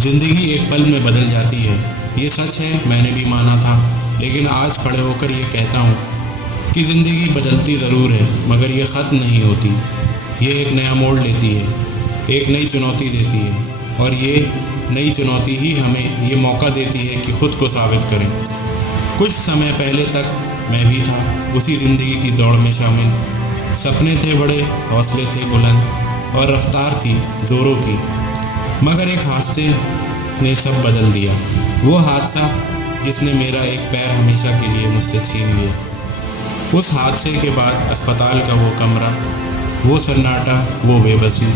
ज़िंदगी एक पल में बदल जाती है, ये सच है, मैंने भी माना था। लेकिन आज खड़े होकर ये कहता हूँ कि ज़िंदगी बदलती ज़रूर है, मगर ये ख़त्म नहीं होती। ये एक नया मोड़ लेती है, एक नई चुनौती देती है, और ये नई चुनौती ही हमें ये मौका देती है कि ख़ुद को साबित करें। कुछ समय पहले तक मैं भी था उसी ज़िंदगी की दौड़ में शामिल। सपने थे बड़े, हौसले थे बुलंद, और रफ्तार थी ज़ोरों की। मगर एक हादसे ने सब बदल दिया। वो हादसा जिसने मेरा एक पैर हमेशा के लिए मुझसे छीन लिया। उस हादसे के बाद अस्पताल का वो कमरा, वो सन्नाटा, वो बेबसी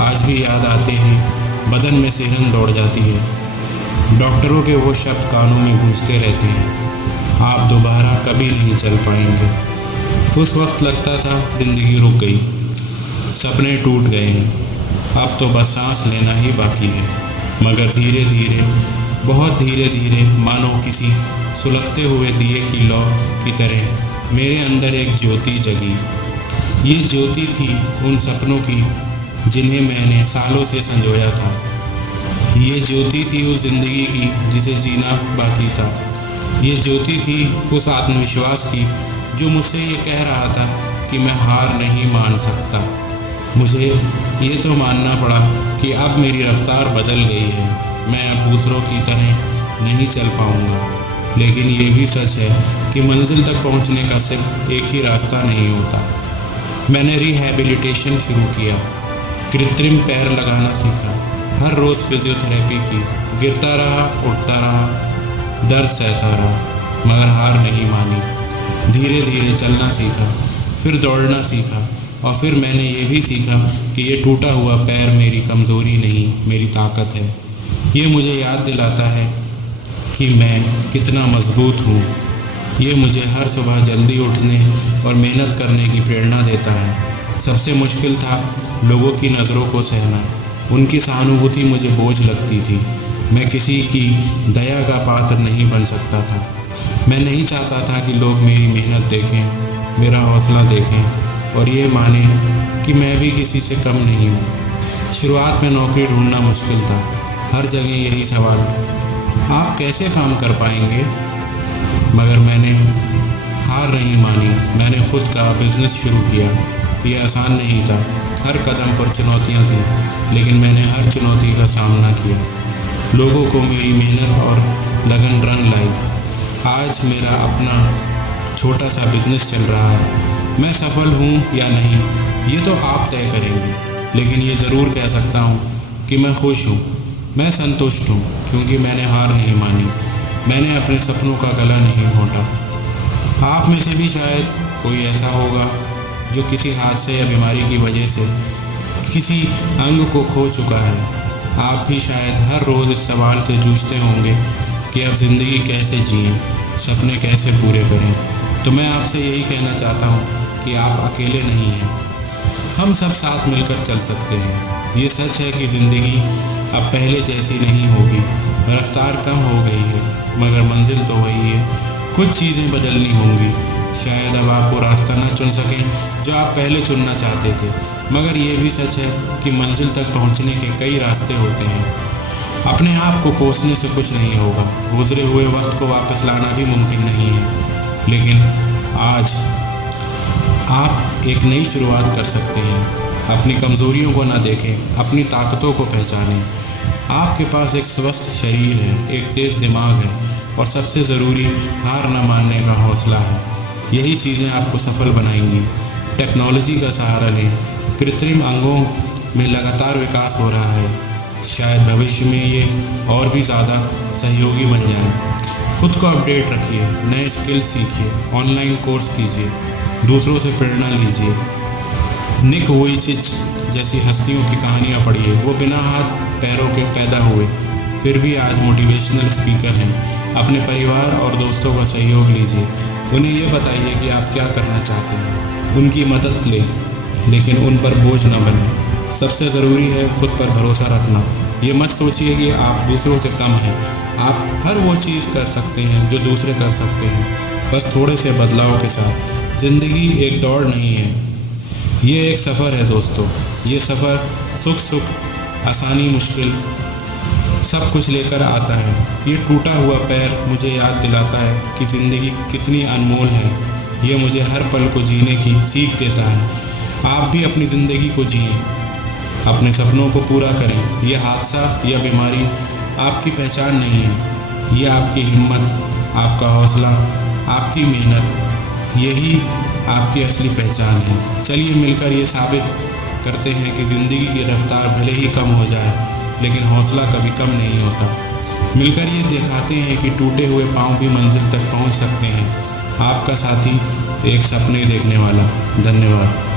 आज भी याद आते हैं। बदन में सिहरन दौड़ जाती है। डॉक्टरों के वो शब्द कानों में गूंजते रहते हैं, आप दोबारा कभी नहीं चल पाएंगे। उस वक्त लगता था ज़िंदगी रुक गई, सपने टूट गए हैं, अब तो बस सांस लेना ही बाकी है। मगर धीरे धीरे, बहुत धीरे धीरे, मानो किसी सुलगते हुए दिए की लौ की तरह मेरे अंदर एक ज्योति जगी। ये ज्योति थी उन सपनों की जिन्हें मैंने सालों से संजोया था। ये ज्योति थी उस ज़िंदगी की जिसे जीना बाकी था। ये ज्योति थी उस आत्मविश्वास की जो मुझसे ये कह रहा था कि मैं हार नहीं मान सकता। मुझे ये तो मानना पड़ा कि अब मेरी रफ्तार बदल गई है, मैं अब दूसरों की तरह नहीं चल पाऊँगा। लेकिन ये भी सच है कि मंजिल तक पहुँचने का सिर्फ एक ही रास्ता नहीं होता। मैंने रिहैबिलिटेशन शुरू किया, कृत्रिम पैर लगाना सीखा, हर रोज़ फिजियोथेरेपी की, गिरता रहा, उठता रहा, दर्द सहता रहा, मगर हार नहीं मानी। धीरे धीरे चलना सीखा, फिर दौड़ना सीखा, और फिर मैंने ये भी सीखा कि ये टूटा हुआ पैर मेरी कमज़ोरी नहीं, मेरी ताकत है। ये मुझे याद दिलाता है कि मैं कितना मजबूत हूँ। ये मुझे हर सुबह जल्दी उठने और मेहनत करने की प्रेरणा देता है। सबसे मुश्किल था लोगों की नज़रों को सहना। उनकी सहानुभूति मुझे बोझ लगती थी। मैं किसी की दया का पात्र नहीं बन सकता था। मैं नहीं चाहता था कि लोग मेरी मेहनत देखें, मेरा हौसला देखें, और ये माने कि मैं भी किसी से कम नहीं हूँ। शुरुआत में नौकरी ढूंढना मुश्किल था, हर जगह यही सवाल, आप कैसे काम कर पाएंगे? मगर मैंने हार नहीं मानी। मैंने खुद का बिजनेस शुरू किया। ये आसान नहीं था, हर कदम पर चुनौतियाँ थीं, लेकिन मैंने हर चुनौती का सामना किया। लोगों को मेरी मेहनत और लगन रंग लाई। आज मेरा अपना छोटा सा बिजनेस चल रहा है। मैं सफल हूँ या नहीं, ये तो आप तय करेंगे, लेकिन ये ज़रूर कह सकता हूँ कि मैं खुश हूँ, मैं संतुष्ट हूँ, क्योंकि मैंने हार नहीं मानी, मैंने अपने सपनों का गला नहीं घोंटा। आप में से भी शायद कोई ऐसा होगा जो किसी हादसे या बीमारी की वजह से किसी अंग को खो चुका है। आप भी शायद हर रोज़ इस सवाल से जूझते होंगे कि अब ज़िंदगी कैसे जिएं, सपने कैसे पूरे करें। तो मैं आपसे यही कहना चाहता हूँ कि आप अकेले नहीं हैं, हम सब साथ मिलकर चल सकते हैं। ये सच है कि ज़िंदगी अब पहले जैसी नहीं होगी, रफ्तार कम हो गई है, मगर मंजिल तो वही है। कुछ चीज़ें बदलनी होंगी, शायद अब आप वो रास्ता न चुन सकें जो आप पहले चुनना चाहते थे, मगर ये भी सच है कि मंजिल तक पहुँचने के कई रास्ते होते हैं। अपने आप को कोसने से कुछ नहीं होगा, गुजरे हुए वक्त को वापस लाना भी मुमकिन नहीं है, लेकिन आज आप एक नई शुरुआत कर सकते हैं। अपनी कमज़ोरियों को ना देखें, अपनी ताकतों को पहचानें। आपके पास एक स्वस्थ शरीर है, एक तेज़ दिमाग है, और सबसे ज़रूरी हार न मानने का हौसला है। यही चीज़ें आपको सफल बनाएंगी। टेक्नोलॉजी का सहारा लें, कृत्रिम अंगों में लगातार विकास हो रहा है, शायद भविष्य में ये और भी ज़्यादा सहयोगी बन जाए। खुद को अपडेट रखिए, नए स्किल सीखिए, ऑनलाइन कोर्स कीजिए, दूसरों से प्रेरणा लीजिए। निक वुइचिच जैसी हस्तियों की कहानियाँ पढ़िए। वो बिना हाथ पैरों के पैदा हुए, फिर भी आज मोटिवेशनल स्पीकर हैं। अपने परिवार और दोस्तों का सहयोग लीजिए, उन्हें ये बताइए कि आप क्या करना चाहते हैं। उनकी मदद लें, लेकिन उन पर बोझ न बने। सबसे ज़रूरी है खुद पर भरोसा रखना। ये मत सोचिए कि आप दूसरों से कम हैं। आप हर वो चीज़ कर सकते हैं जो दूसरे कर सकते हैं, बस थोड़े से बदलाव के साथ। ज़िंदगी एक दौड़ नहीं है, ये एक सफ़र है दोस्तों। ये सफ़र सुख सुख, आसानी मुश्किल, सब कुछ लेकर आता है। ये टूटा हुआ पैर मुझे याद दिलाता है कि ज़िंदगी कितनी अनमोल है। ये मुझे हर पल को जीने की सीख देता है। आप भी अपनी ज़िंदगी को जिए, अपने सपनों को पूरा करें। यह हादसा या बीमारी आपकी पहचान नहीं है। ये आपकी हिम्मत, आपका हौसला, आपकी मेहनत, यही आपकी असली पहचान है। चलिए मिलकर ये साबित करते हैं कि ज़िंदगी की रफ्तार भले ही कम हो जाए, लेकिन हौसला कभी कम नहीं होता। मिलकर ये दिखाते हैं कि टूटे हुए पाँव भी मंजिल तक पहुंच सकते हैं। आपका साथी, एक सपने देखने वाला। धन्यवाद।